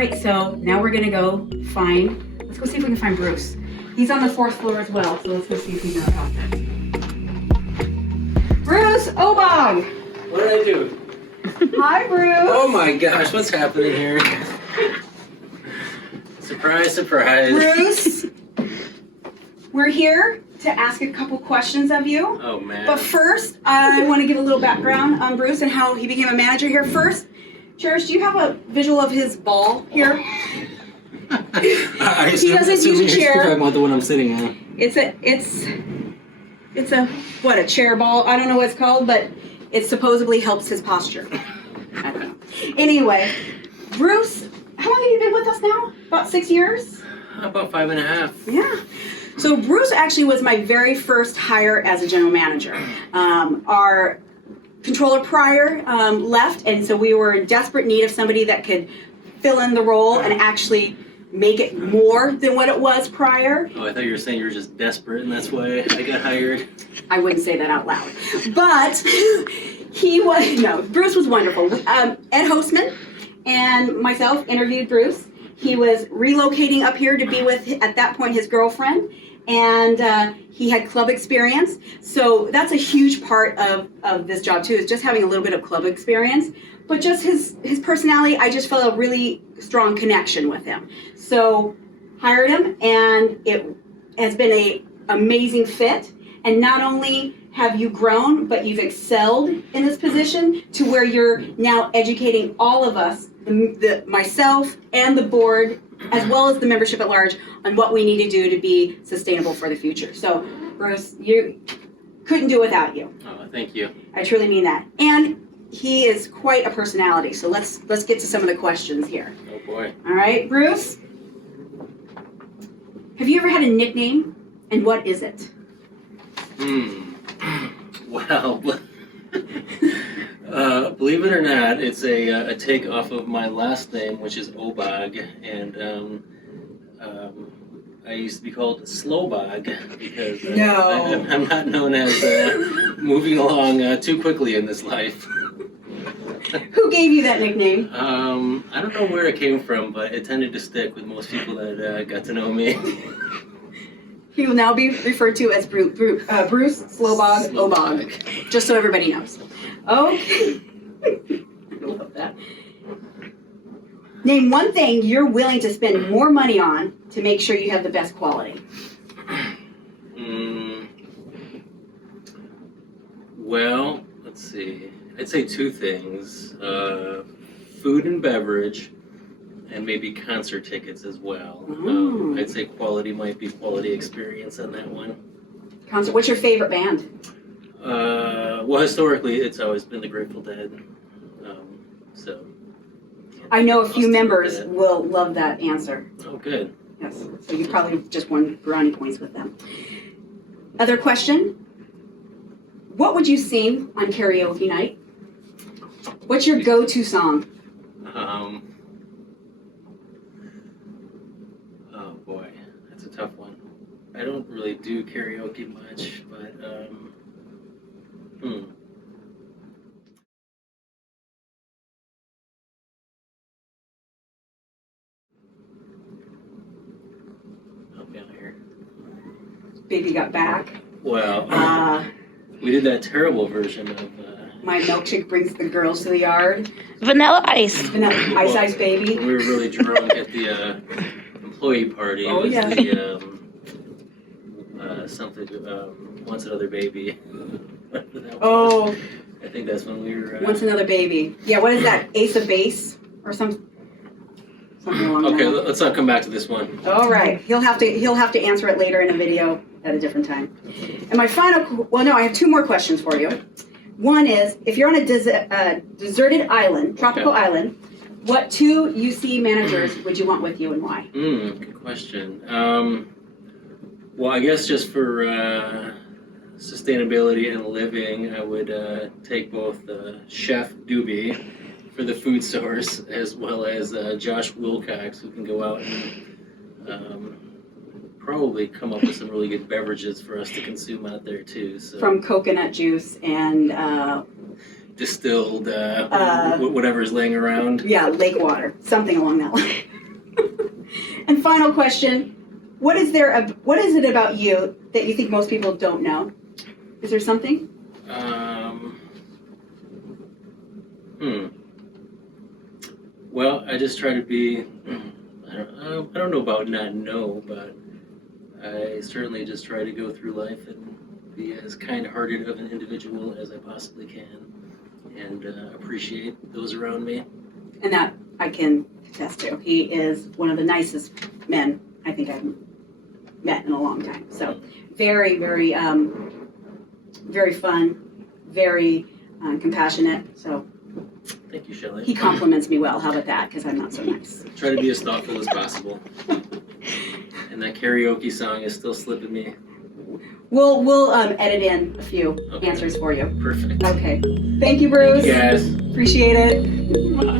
right, so now we're gonna go find, let's go see if we can find Bruce. He's on the 4th floor as well, so let's go see if he's in the office. Bruce Obog! What did I do? Hi, Bruce! Oh my gosh, what's happening here? Surprise, surprise. Bruce, we're here to ask a couple questions of you. Oh man. But first, I want to give a little background on Bruce and how he became a manager here. First, Cherish, do you have a visual of his ball here? He doesn't use a chair. You're talking about the one I'm sitting on. It's a what, a chair ball? I don't know what it's called, but it supposedly helps his posture. I don't know. Anyway, Bruce, how long have you been with us now? About 6 years? About 5.5. Yeah. So Bruce actually was my very first hire as a general manager. Our controller prior left, and so we were in desperate need of somebody that could fill in the role and actually make it more than what it was prior. Oh, I thought you were saying you were just desperate and that's why I got hired. I wouldn't say that out loud. But Bruce was wonderful. Ed Hostman and myself interviewed Bruce. He was relocating up here to be with, at that point, his girlfriend, and he had club experience. So that's a huge part of this job too, is just having a little bit of club experience. But just his personality, I just felt a really strong connection with him. So hired him, and it has been an amazing fit. And not only have you grown, but you've excelled in this position to where you're now educating all of us, myself and the board, as well as the membership at large, on what we need to do to be sustainable for the future. So, Bruce, you couldn't do it without you. Oh, thank you. I truly mean that. And he is quite a personality. So let's get to some of the questions here. Oh boy. All right, Bruce. Have you ever had a nickname, and what is it? Well, believe it or not, it's a take off of my last name, which is Obog, and I used to be called Slowbog because I'm not known as moving along too quickly in this life. Who gave you that nickname? I don't know where it came from, but it tended to stick with most people that got to know me. He will now be referred to as Bruce Slowbog Obog, just so everybody knows. Okay. I love that. Name one thing you're willing to spend more money on to make sure you have the best quality. Well, let's see. I'd say two things. Food and beverage, and maybe concert tickets as well. I'd say quality might be quality experience on that one. Concert. What's your favorite band? Well, historically, it's always been the Grateful Dead. So. I know a few members will love that answer. Oh, good. Yes. So you probably just won brownie points with them. Other question? What would you sing on karaoke night? What's your go-to song? Oh boy, that's a tough one. I don't really do karaoke much, but Help me out here. Baby Got Back. Well, we did that terrible version of My Milkshake Brings the Girls to the Yard. Vanilla Ice. Vanilla Ice Ice Baby. We were really drunk at the employee party. Oh, It was yeah. Once Another Baby. Oh. I think that's when we were. Once Another Baby. Yeah, what is that? Ace of Base? Or something along Okay, that. let's not come back to this one. All right. He'll have to answer it later in a video at a different time. And my final, I have two more questions for you. One is, if you're on a deserted island, tropical island, what two UC managers would you want with you and why? Good question. Well, I guess just for sustainability and living, I would take both Chef Doobie for the food source, as well as Josh Wilcox, who can go out and probably come up with some really good beverages for us to consume out there too. So. From coconut juice and distilled whatever's laying around. Yeah, lake water, something along that line. And final question, what is it about you that you think most people don't know? Is there something? Well, I just try to be, I don't know about not know, but I certainly just try to go through life and be as kind-hearted of an individual as I possibly can, and appreciate those around me. And that I can attest to. He is one of the nicest men I think I've met in a long time. So very, very, very fun, very compassionate. So Thank you, Shelley. he compliments me well. How about that? Because I'm not so nice. Try to be as thoughtful as possible. And that karaoke song is still slipping me. We'll edit in a few answers for you. Perfect. Okay. Thank you, Bruce. Thank you, guys. Appreciate it.